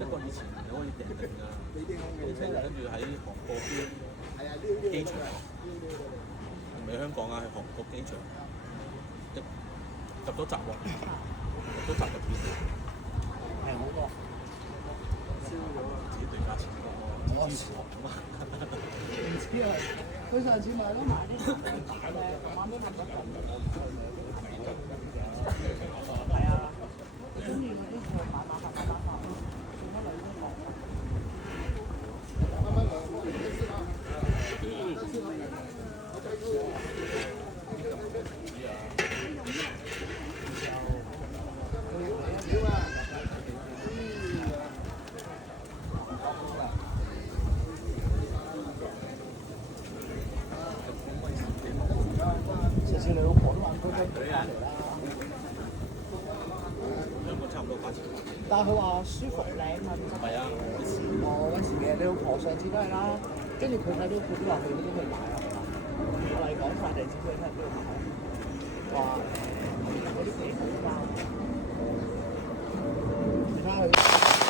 德國以前你可以訂定㗎，跟住喺韓國邊機場，唔係香港啊，係韓國機場入咗閘喎，入咗閘入邊係好多。自己對價錢講，支持我啊嘛。唔知啊，佢上次咪都買啲大嘅，晚都買咗咁係啊，佢中意嗰啲就買咯，做乜女都講。上次你老婆都話佢想佢翻嚟啦，兩個差唔多價錢。但係佢話舒服靚啊，係啊，哦嗰時嘅你老婆上次都係啦，跟住佢睇到佢都話佢都去買啊，我嚟講快遞小姐睇邊度買，話嗰啲幾好嘛，其他佢。